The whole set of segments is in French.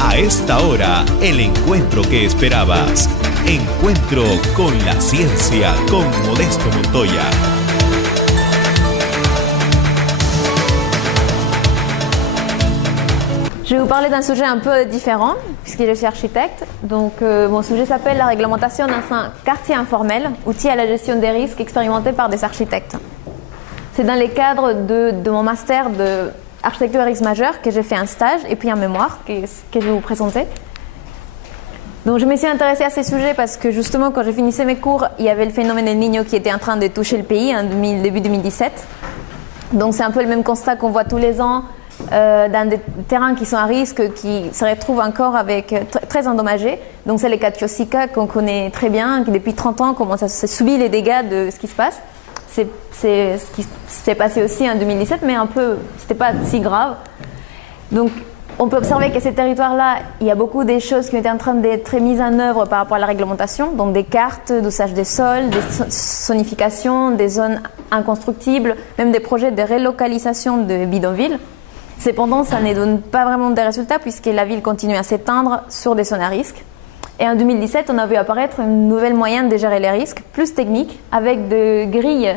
A esta hora, el encuentro que esperabas. Encuentro con la ciencia con Modesto Montoya. Je vais vous parler d'un sujet un peu différent, puisque je suis architecte. Donc, mon sujet s'appelle la réglementation dans un quartier informel, outil à la gestion des risques expérimenté par des architectes. C'est dans le cadre de mon master d'architecture et risques majeurs que j'ai fait un stage et puis un mémoire que je vais vous présenter. Donc, je me suis intéressée à ces sujets parce que justement, quand j'ai finissé mes cours, il y avait le phénomène El Niño qui était en train de toucher le pays en début 2017. Donc, c'est un peu le même constat qu'on voit tous les ans. Dans des terrains qui sont à risque, qui se retrouvent encore très endommagés. Donc c'est le cas de Chosica qu'on connaît très bien, qui depuis 30 ans commence à subir les dégâts de ce qui se passe. C'est ce qui s'est passé aussi en 2017, mais c'était pas si grave. Donc on peut observer que ces territoires-là, il y a beaucoup des choses qui ont été en train d'être mises en œuvre par rapport à la réglementation, donc des cartes d'usage des sols, des zonifications, des zones inconstructibles, même des projets de relocalisation de bidonvilles. Cependant, ça ne donne pas vraiment de résultats puisque la ville continue à s'étendre sur des zones à risque. Et en 2017, on a vu apparaître une nouvelle moyen de gérer les risques, plus technique, avec des grilles,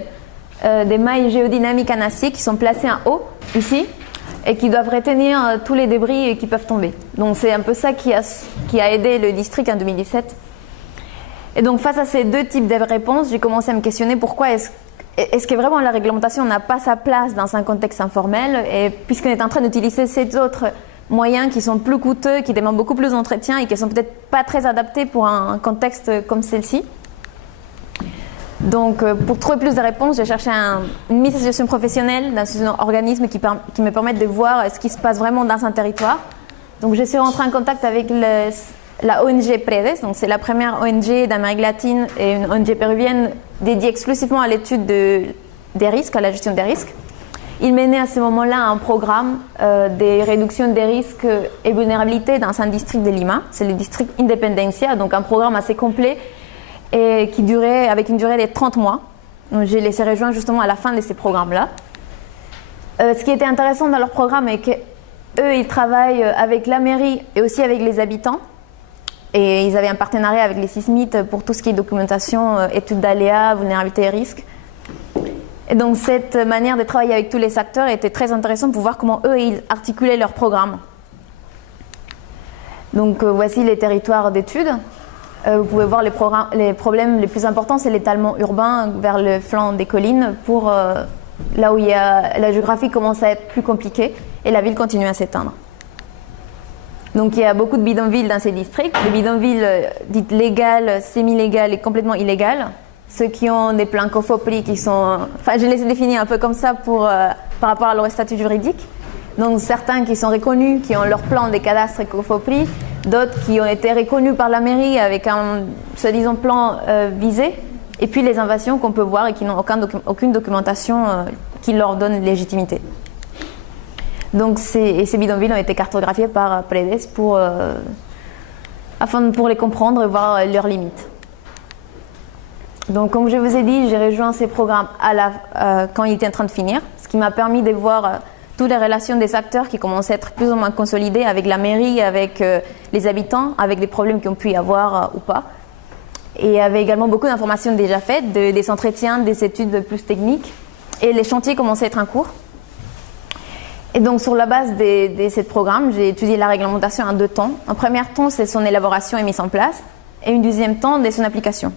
des mailles géodynamiques en acier qui sont placées en haut, ici, et qui doivent retenir tous les débris qui peuvent tomber. Donc c'est un peu ça qui a aidé le district en 2017. Et donc face à ces deux types de réponses, j'ai commencé à me questionner pourquoi est-ce que vraiment la réglementation n'a pas sa place dans un contexte informel, et puisqu'on est en train d'utiliser ces autres moyens qui sont plus coûteux, qui demandent beaucoup plus d'entretien et qui ne sont peut-être pas très adaptés pour un contexte comme celle-ci. Donc pour trouver plus de réponses, j'ai cherché une mise en situation professionnelle dans un organisme qui me permette de voir ce qui se passe vraiment dans un territoire. Donc je suis rentrée en contact avec la ONG PREDES, donc c'est la première ONG d'Amérique latine et une ONG péruvienne dédiée exclusivement à l'étude des risques, à la gestion des risques. Il menait à ce moment-là un programme de réduction des risques et vulnérabilités dans un district de Lima, c'est le district Independencia, donc un programme assez complet et avec une durée de 30 mois. Donc je les ai rejoints justement à la fin de ces programmes-là. Ce qui était intéressant dans leur programme est qu'eux, ils travaillent avec la mairie et aussi avec les habitants. Et ils avaient un partenariat avec les sismites pour tout ce qui est documentation, études d'aléas, vulnérabilité et risques. Et donc cette manière de travailler avec tous les acteurs était très intéressante pour voir comment eux ils articulaient leur programme. Donc voici les territoires d'études. Vous pouvez voir les problèmes les plus importants, c'est l'étalement urbain vers le flanc des collines, pour là où la géographie commence à être plus compliquée et la ville continue à s'éteindre. Donc il y a beaucoup de bidonvilles dans ces districts, des bidonvilles dites légales, semi-légales et complètement illégales. Ceux qui ont des plans COFOPRI qui sont... Enfin, je les ai définis un peu comme ça par rapport à leur statut juridique. Donc certains qui sont reconnus, qui ont leur plan des cadastres COFOPRI, d'autres qui ont été reconnus par la mairie avec un soi-disant plan visé, et puis les invasions qu'on peut voir et qui n'ont aucune documentation qui leur donne légitimité. Donc ces bidonvilles ont été cartographiés par PREDES pour les comprendre et voir leurs limites. Donc comme je vous ai dit, j'ai rejoint ces programmes quand ils étaient en train de finir, ce qui m'a permis de voir toutes les relations des acteurs qui commençaient à être plus ou moins consolidées avec la mairie, avec les habitants, avec des problèmes qu'ils ont pu y avoir ou pas. Et il y avait également beaucoup d'informations déjà faites, des entretiens, des études plus techniques, et les chantiers commençaient à être en cours. Et donc sur la base de ce programme, j'ai étudié la réglementation en 2 temps. Un premier temps, c'est son élaboration et mise en place, et un deuxième temps, de son application.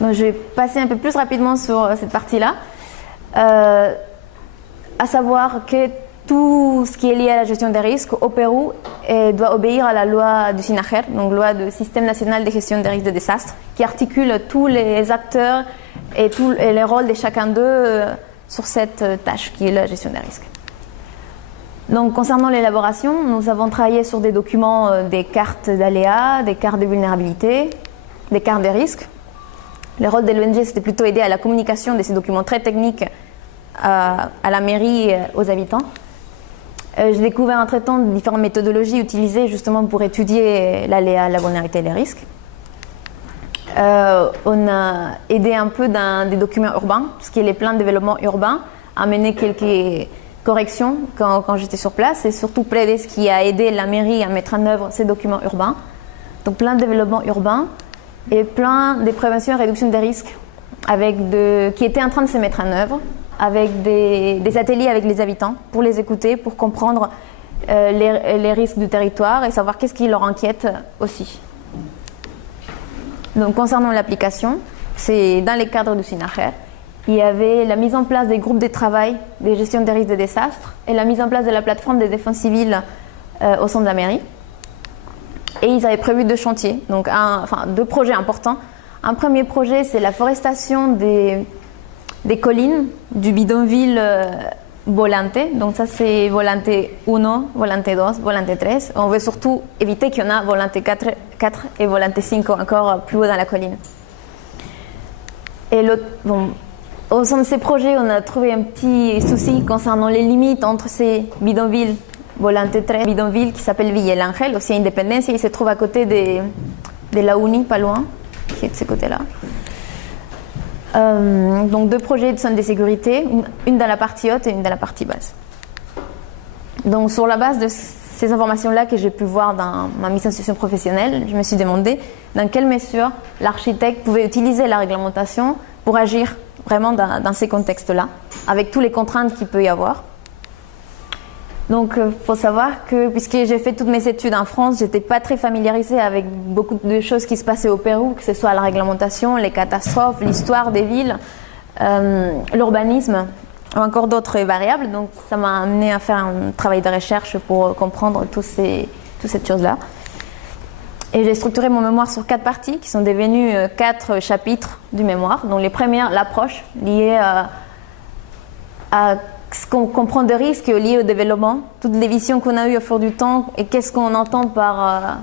Donc je vais passer un peu plus rapidement sur cette partie-là, à savoir que tout ce qui est lié à la gestion des risques au Pérou doit obéir à la loi du SINAGER, donc loi du Système national de gestion des risques de désastre, qui articule tous les acteurs et les rôles de chacun d'eux sur cette tâche qui est la gestion des risques. Donc, concernant l'élaboration, nous avons travaillé sur des documents, des cartes d'aléas, des cartes de vulnérabilité, des cartes de risques. Le rôle de l'ONG, c'était plutôt aider à la communication de ces documents très techniques à la mairie et aux habitants. J'ai découvert entre-temps différentes méthodologies utilisées justement pour étudier l'aléa, la vulnérabilité et les risques. On a aidé un peu dans des documents urbains, ce qui est les plans de développement urbain, à mener quelques corrections quand j'étais sur place, et surtout plaider ce qui a aidé la mairie à mettre en œuvre ces documents urbains. Donc plein de développement urbain et plein de prévention et réduction des risques qui étaient en train de se mettre en œuvre, avec des ateliers avec les habitants pour les écouter, pour comprendre les risques du territoire et savoir qu'est-ce qui leur inquiète aussi. Donc concernant l'application, c'est dans les cadres du SINAGER, il y avait la mise en place des groupes de travail des gestions des risques de désastres et la mise en place de la plateforme de défense civile au sein de la mairie. Et ils avaient prévu 2 chantiers, donc 2 projets importants. Un premier projet, c'est la forestation des collines du bidonville Volante. Donc ça, c'est Volante 1, Volante 2, Volante 3. On veut surtout éviter qu'il y en a Volante 4 et Volante 5 encore plus haut dans la colline. Et au sein de ces projets, on a trouvé un petit souci concernant les limites entre ces bidonvilles Volante 3, bidonville qui s'appelle Villa El Ángel, aussi à Independencia. Il se trouve à côté de la Uni, pas loin, qui est de ce côté-là. Donc 2 projets de zone de sécurité, une dans la partie haute et une dans la partie basse. Donc sur la base de ces informations-là que j'ai pu voir dans ma mise en situation professionnelle, je me suis demandé dans quelle mesure l'architecte pouvait utiliser la réglementation pour agir vraiment dans ces contextes-là, avec toutes les contraintes qu'il peut y avoir. Donc il faut savoir que, puisque j'ai fait toutes mes études en France, je n'étais pas très familiarisée avec beaucoup de choses qui se passaient au Pérou, que ce soit la réglementation, les catastrophes, l'histoire des villes, l'urbanisme, ou encore d'autres variables. Donc ça m'a amené à faire un travail de recherche pour comprendre toutes ces choses-là. Et j'ai structuré mon mémoire sur 4 parties, qui sont devenues 4 chapitres du mémoire. Donc les premières, l'approche liée à ce qu'on comprend de risques liés au développement, toutes les visions qu'on a eues au fil du temps et qu'est-ce qu'on entend par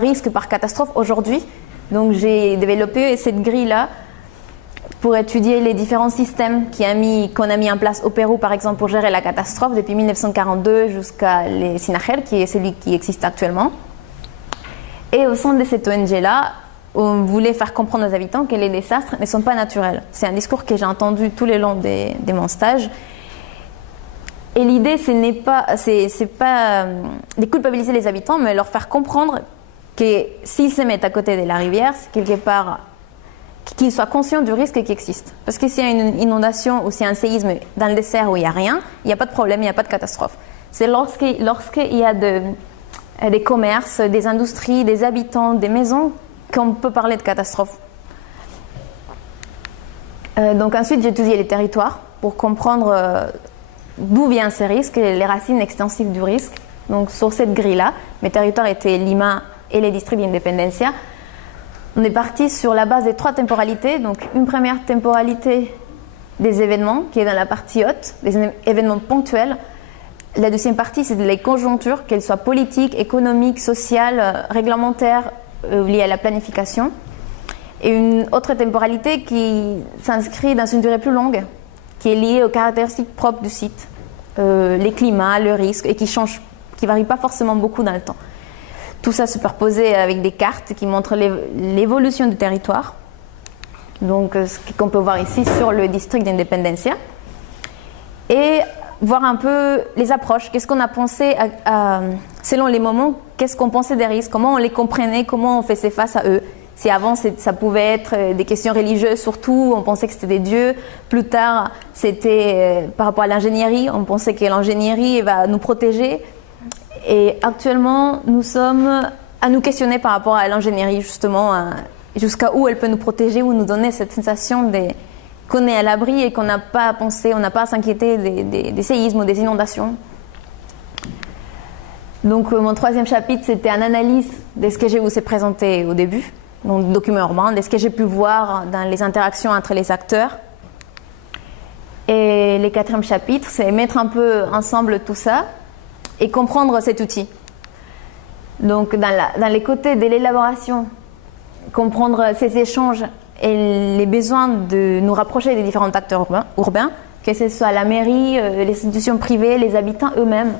risque, par catastrophe aujourd'hui. Donc j'ai développé cette grille-là pour étudier les différents systèmes qu'on a mis en place au Pérou, par exemple, pour gérer la catastrophe depuis 1942 jusqu'à les SINAGER, qui est celui qui existe actuellement. Et au sein de cette ONG-là, on voulait faire comprendre aux habitants que les désastres ne sont pas naturels. C'est un discours que j'ai entendu tout le long de mon stage. Et l'idée, c'est pas de culpabiliser les habitants, mais leur faire comprendre que s'ils se mettent à côté de la rivière, c'est quelque part qu'ils soient conscients du risque qui existe. Parce que s'il y a une inondation ou s'il y a un séisme dans le désert où il n'y a rien, il n'y a pas de problème, il n'y a pas de catastrophe. C'est lorsqu'il y a des commerces, des industries, des habitants, des maisons, qu'on peut parler de catastrophe. Donc ensuite, j'ai étudié les territoires pour comprendre d'où viennent ces risques, les racines extensives du risque. Donc sur cette grille-là, mes territoires étaient Lima et les districts d'Independencia. On est parti sur la base des 3 temporalités. Donc une première temporalité des événements, qui est dans la partie haute, des événements ponctuels. La deuxième partie, c'est les conjonctures, qu'elles soient politiques, économiques, sociales, réglementaires, liées à la planification. Et une autre temporalité qui s'inscrit dans une durée plus longue, qui est liée aux caractéristiques propres du site, les climats, le risque, et qui ne varie pas forcément beaucoup dans le temps. Tout ça superposé avec des cartes qui montrent l'évolution du territoire. Donc, ce qu'on peut voir ici sur le district d'Independencia. Et voir un peu les approches. Qu'est-ce qu'on a pensé selon les moments, qu'est-ce qu'on pensait des risques, comment on les comprenait, comment on faisait face à eux. Si avant, ça pouvait être des questions religieuses surtout, on pensait que c'était des dieux. Plus tard, c'était par rapport à l'ingénierie, on pensait que l'ingénierie va nous protéger. Et actuellement, nous sommes à nous questionner par rapport à l'ingénierie, justement, jusqu'à où elle peut nous protéger ou nous donner cette sensation qu'on est à l'abri et qu'on n'a pas à penser, on n'a pas à s'inquiéter des séismes ou des inondations. Donc mon 3e chapitre, c'était une analyse de ce que je vous ai présenté au début, donc le document urbain, de ce que j'ai pu voir dans les interactions entre les acteurs. Et le 4e chapitre, c'est mettre un peu ensemble tout ça et comprendre cet outil. Donc dans les côtés de l'élaboration, comprendre ces échanges et les besoins de nous rapprocher des différents acteurs urbains, que ce soit la mairie, les institutions privées, les habitants eux-mêmes,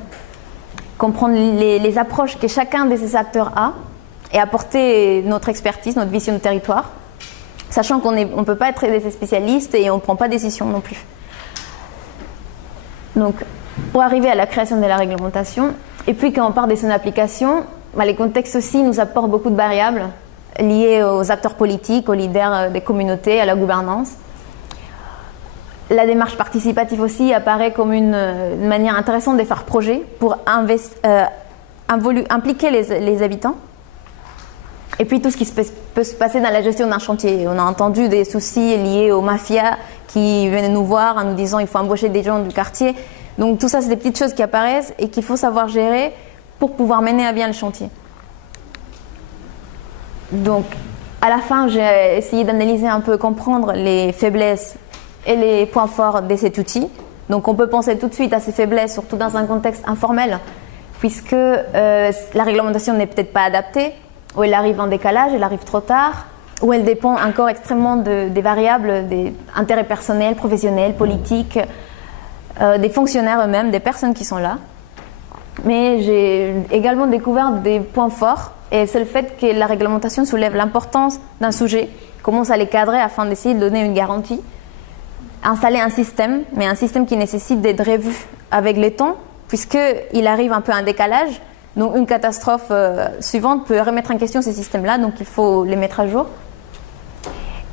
comprendre les approches que chacun de ces acteurs a et apporter notre expertise, notre vision de territoire, sachant qu'on ne peut pas être des spécialistes et on ne prend pas de décision non plus. Donc, pour arriver à la création de la réglementation. Et puis quand on parle de son application, les contextes aussi nous apportent beaucoup de variables liées aux acteurs politiques, aux leaders des communautés, à la gouvernance. La démarche participative aussi apparaît comme une manière intéressante de faire projet pour impliquer les habitants. Et puis tout ce qui peut se passer dans la gestion d'un chantier. On a entendu des soucis liés aux mafias qui venaient nous voir en nous disant qu'il faut embaucher des gens du quartier. Donc tout ça, c'est des petites choses qui apparaissent et qu'il faut savoir gérer pour pouvoir mener à bien le chantier. Donc à la fin, j'ai essayé d'analyser un peu, comprendre les faiblesses et les points forts de cet outil. Donc on peut penser tout de suite à ces faiblesses, surtout dans un contexte informel, puisque la réglementation n'est peut-être pas adaptée, ou elle arrive en décalage, elle arrive trop tard, ou elle dépend encore extrêmement des variables, des intérêts personnels, professionnels, politiques, des fonctionnaires eux-mêmes, des personnes qui sont là. Mais j'ai également découvert des points forts, et c'est le fait que la réglementation soulève l'importance d'un sujet, commence à les cadrer afin d'essayer de donner une garantie, installer un système, mais un système qui nécessite d'être revu avec le temps, puisqu'il arrive un peu un décalage. Donc une catastrophe suivante peut remettre en question ces systèmes-là, donc il faut les mettre à jour.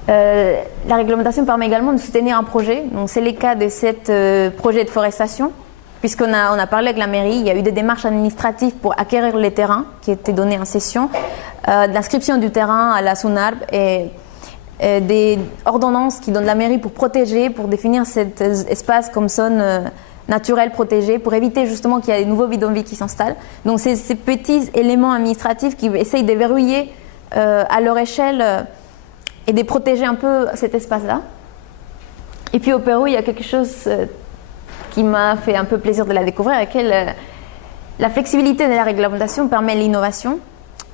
La réglementation permet également de soutenir un projet. Donc c'est le cas de ce projet de forestation, puisqu'on a parlé avec la mairie, il y a eu des démarches administratives pour acquérir les terrains qui étaient donnés en cession, l'inscription du terrain à la SUNARB et des ordonnances qui donnent la mairie pour protéger, pour définir cet espace comme zone naturelle protégée, pour éviter justement qu'il y ait des nouveaux bidonvilles qui s'installent. Donc c'est ces petits éléments administratifs qui essayent de verrouiller à leur échelle et de protéger un peu cet espace-là. Et puis au Pérou, il y a quelque chose qui m'a fait un peu plaisir de la découvrir, à laquelle la flexibilité de la réglementation permet l'innovation.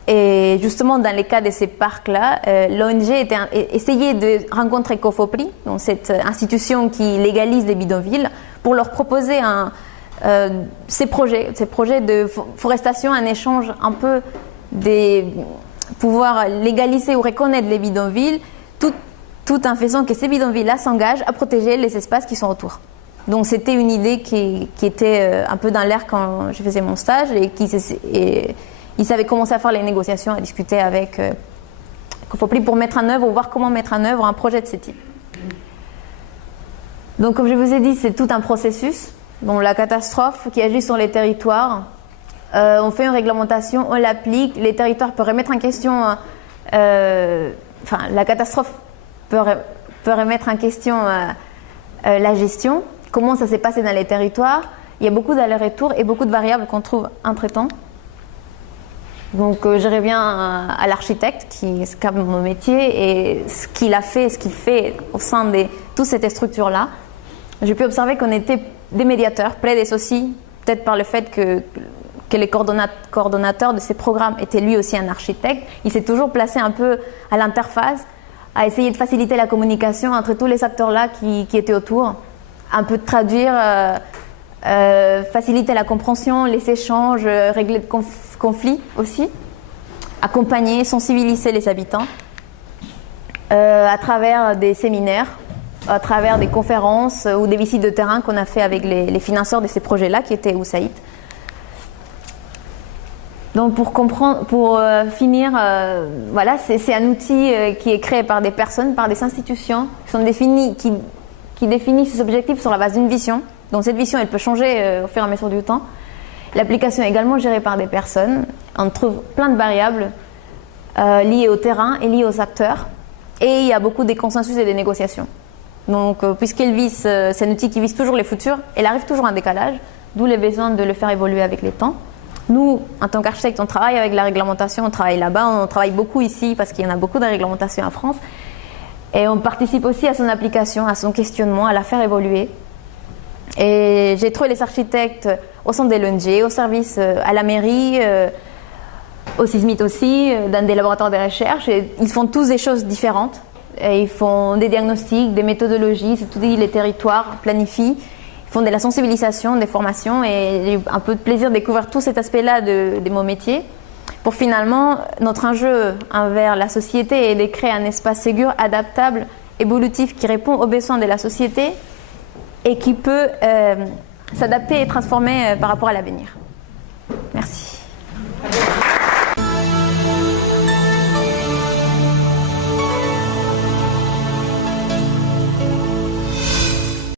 Et justement, dans les cas de ces parcs-là, l'ONG essayait de rencontrer COFOPRI, donc cette institution qui légalise les bidonvilles, pour leur proposer ces projets de forestation, un échange un peu de pouvoir légaliser ou reconnaître les bidonvilles, tout en faisant que ces bidonvilles-là s'engagent à protéger les espaces qui sont autour. Donc c'était une idée qui était un peu dans l'air quand je faisais mon stage et ils avaient commencé à faire les négociations, à discuter avec COFOPRI pour mettre en œuvre ou voir comment mettre en œuvre un projet de ce type. Donc comme je vous ai dit, c'est tout un processus. Donc la catastrophe qui agit sur les territoires, on fait une réglementation, on l'applique, les territoires peuvent remettre en question, la catastrophe peut remettre en question la gestion, comment ça s'est passé dans les territoires. Il y a beaucoup d'allers-retours et beaucoup de variables qu'on trouve entre-temps. Donc je reviens à l'architecte, qui est quand même mon métier, et ce qu'il a fait, ce qu'il fait au sein de toute cette structure-là. J'ai pu observer qu'on était des médiateurs, PLEDES aussi, peut-être par le fait que les coordonnateurs de ces programmes étaient lui aussi un architecte. Il s'est toujours placé un peu à l'interface, à essayer de faciliter la communication entre tous les acteurs-là qui étaient autour, un peu de traduire, faciliter la compréhension, les échanges, régler de conflits aussi, accompagner, sensibiliser les habitants à travers des séminaires, à travers des conférences ou des visites de terrain qu'on a fait avec les financeurs de ces projets-là, qui étaient USAID. Donc pour finir, voilà, c'est un outil qui est créé par des personnes, par des institutions qui définissent ces objectifs sur la base d'une vision. Donc cette vision, elle peut changer au fur et à mesure du temps. L'application est également gérée par des personnes. On trouve plein de variables liées au terrain et liées aux acteurs. Et il y a beaucoup de consensus et des négociations. Donc c'est un outil qui vise toujours les futurs, elle arrive toujours en décalage, d'où le besoin de le faire évoluer avec les temps. Nous, en tant qu'architectes, on travaille avec la réglementation, on travaille là-bas, on travaille beaucoup ici parce qu'il y en a beaucoup de réglementations en France. Et on participe aussi à son application, à son questionnement, à la faire évoluer. Et j'ai trouvé les architectes au sein de l'ONG, au service à la mairie, au SISMIT aussi, dans des laboratoires de recherche. Et ils font tous des choses différentes. Et ils font des diagnostics, des méthodologies, c'est tout dit, les territoires planifient. Ils font de la sensibilisation, des formations. Et j'ai eu un peu de plaisir de découvrir tout cet aspect-là de mon métier. Pour finalement, notre enjeu envers la société est de créer un espace ségur, adaptable, évolutif, qui répond aux besoins de la société et qui peut s'adapter et transformer par rapport à l'avenir.